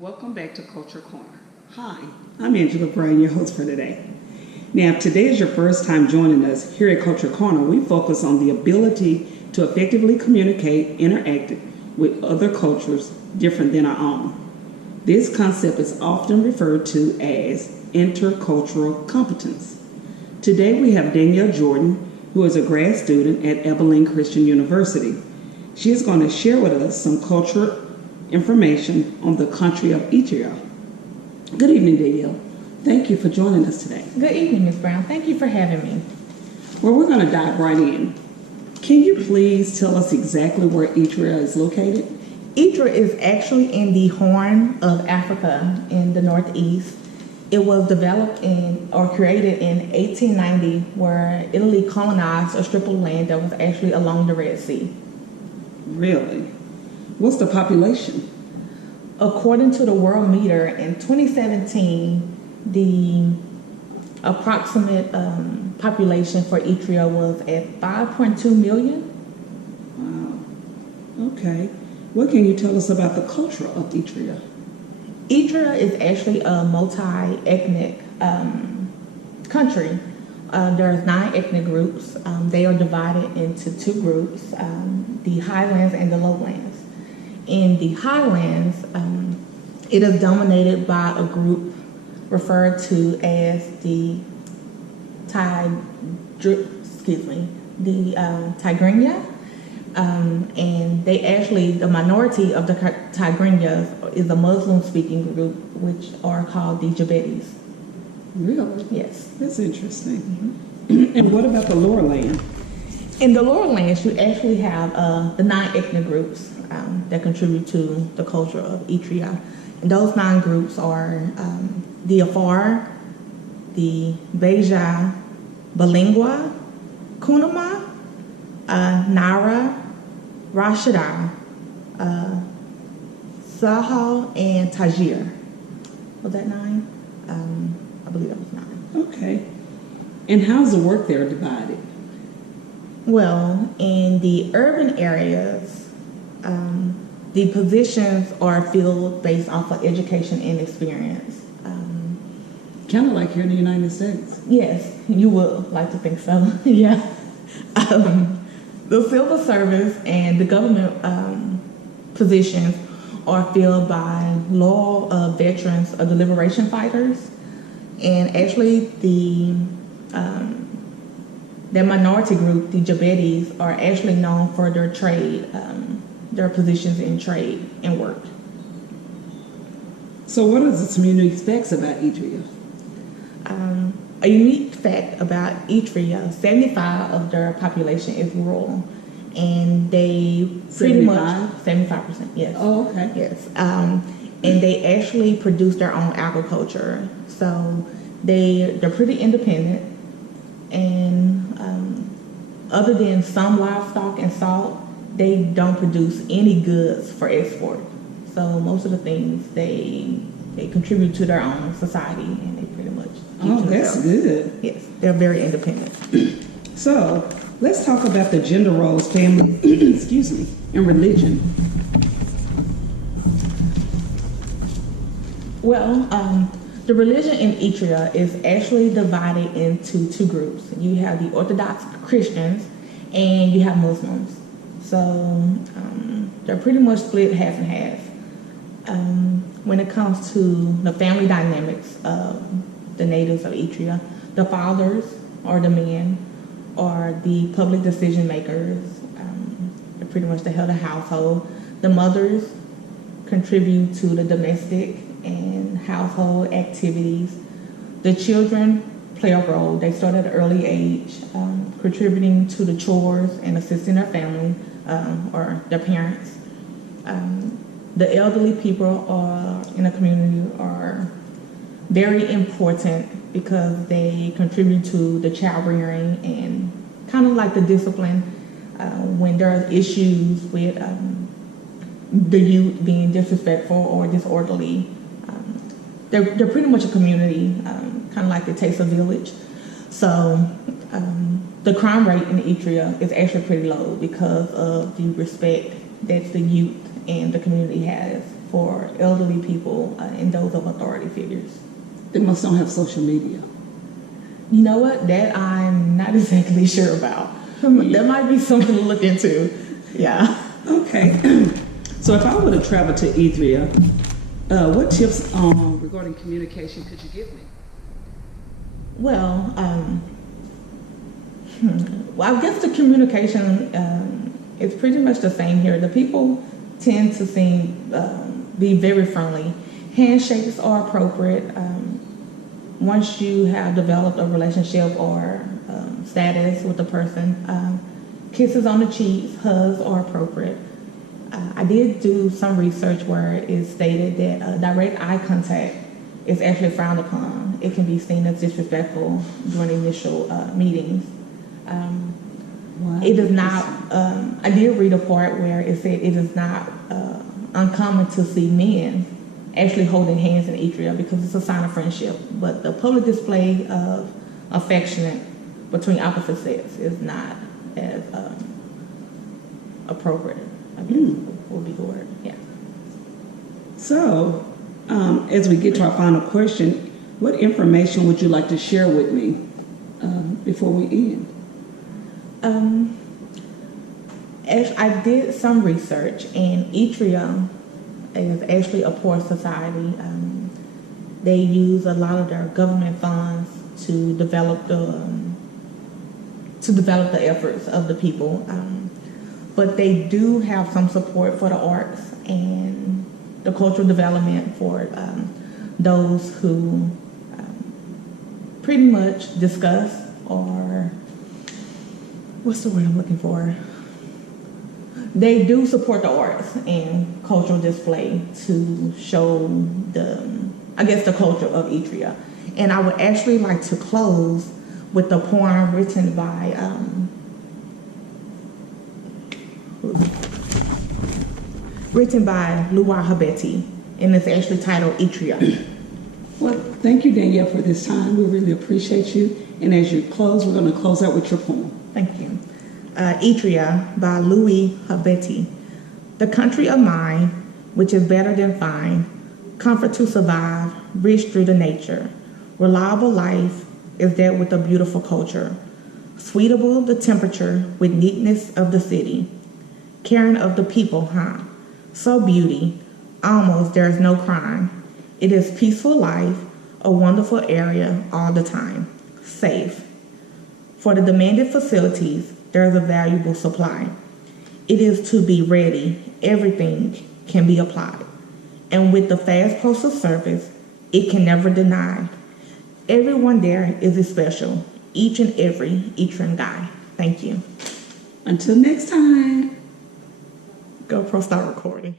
Welcome back to Culture Corner. Hi, I'm Angela Bryan, your host for today. Now, if today is your first time joining us here at Culture Corner, we focus on the ability to effectively communicate, interact with other cultures different than our own. This concept is often referred to as intercultural competence. Today we have Danielle Jordan, who is a grad student at Abilene Christian University. She is going to share with us some culture information on the country of Eritrea. Good evening, Danielle. Thank you for joining us today. Good evening, Ms. Brown. Thank you for having me. Well, we're going to dive right in. Can you please tell us exactly where Eritrea is located? Eritrea is actually in the Horn of Africa in the northeast. It was developed or created in 1890, where Italy colonized a strip of land that was actually along the Red Sea. Really? What's the population? According to the World Meter, in 2017, the approximate population for Eritrea was at 5.2 million. Wow. Okay. What can you tell us about the culture of Eritrea? Eritrea is actually a multi-ethnic country. There's 9 ethnic groups. They are divided into 2 groups, the highlands and the lowlands. In the highlands, it is dominated by a group referred to as the Tigrinya. And they actually, the minority of the Tigrinyas is a Muslim-speaking group, which are called the Jabetis. Really? Yes. That's interesting. Mm-hmm. And what about the lower land? In the lower lands, you actually have the 9 ethnic groups that contribute to the culture of Eritrea. And those 9 groups are the Afar, the Beja, Balingwa, Kunama, Nara, Rashida, Sahel, and Tajir. Was that 9? I believe that was 9. Okay. And how's the work there divided? Well, in the urban areas, the positions are filled based off of education and experience. Kind of like here in the United States. Yes, you would like to think so. Yeah. The civil service and the government positions are filled by loyal veterans of the liberation fighters. And actually, their minority group, the Jabetis, are actually known for their trade, their positions in trade and work. So what are some unique facts about Eritrea? A unique fact about Eritrea, 75% of their population is rural. And they pretty 75? much, 75%, yes. Oh, okay. Yes. And they actually produce their own agriculture. So they're pretty independent. And other than some livestock and salt, they don't produce any goods for export. So most of the things they contribute to their own society, and they pretty much keep to that's themselves. good. Yes, they're very independent. So let's talk about the gender roles, family, and religion. Well, the religion in Eritrea is actually divided into 2 groups. You have the Orthodox Christians and you have Muslims. So they're pretty much split half and half. When it comes to the family dynamics of the natives of Eritrea, the fathers or the men are the public decision makers. They're pretty much the head of the household. The mothers contribute to the domestic and household activities. The children play a role. They start at an early age, contributing to the chores and assisting their family or their parents. The elderly people in the community are very important because they contribute to the child rearing and kind of like the discipline when there are issues with the youth being disrespectful or disorderly. They're pretty much a community, kind of like it takes a village. So the crime rate in Eritrea is actually pretty low because of the respect that the youth and the community has for elderly people and those of authority figures. They must don't have social media. You know what? That I'm not exactly sure about. That might be something to look into. Yeah. Okay. So if I were to travel to Eritrea, what tips regarding communication could you give me? Well, well, I guess the communication is pretty much the same here. The people tend to be very friendly. Handshakes are appropriate. Once you have developed a relationship or status with the person, kisses on the cheeks, hugs are appropriate. I did do some research where it stated that direct eye contact is actually frowned upon. It can be seen as disrespectful during initial meetings. It is not, I did read a part where it said it is not uncommon to see men actually holding hands in Eritrea because it's a sign of friendship. But the public display of affection between opposite sex is not as appropriate, I guess would be the word, yeah. So, as we get to our final question, what information would you like to share with me before we end? As I did some research, and Eritrea is actually a poor society. They use a lot of their government funds to develop the efforts of the people. But they do have some support for the arts and the cultural development for those who pretty much discuss, or what's the word I'm looking for? They do support the arts and cultural display to show the culture of Eritrea. And I would actually like to close with the poem written by Luwa Habeti, and it's actually titled Eritrea. Well, thank you, Danielle, for this time. We really appreciate you. And as you close, we're going to close out with your poem. Thank you. Eritrea by Louis Habeti. The country of mine, which is better than fine, comfort to survive, rich through the nature. Reliable life is there with a beautiful culture. Sweetable the temperature with neatness of the city. Caring of the people, So beauty, almost there is no crime. It is peaceful life, a wonderful area all the time. Safe. For the demanded facilities, there is a valuable supply. It is to be ready. Everything can be applied. And with the fast postal service, it can never deny. Everyone there is special. Each and every Eritrean guy. Thank you. Until next time. GoPro, start recording.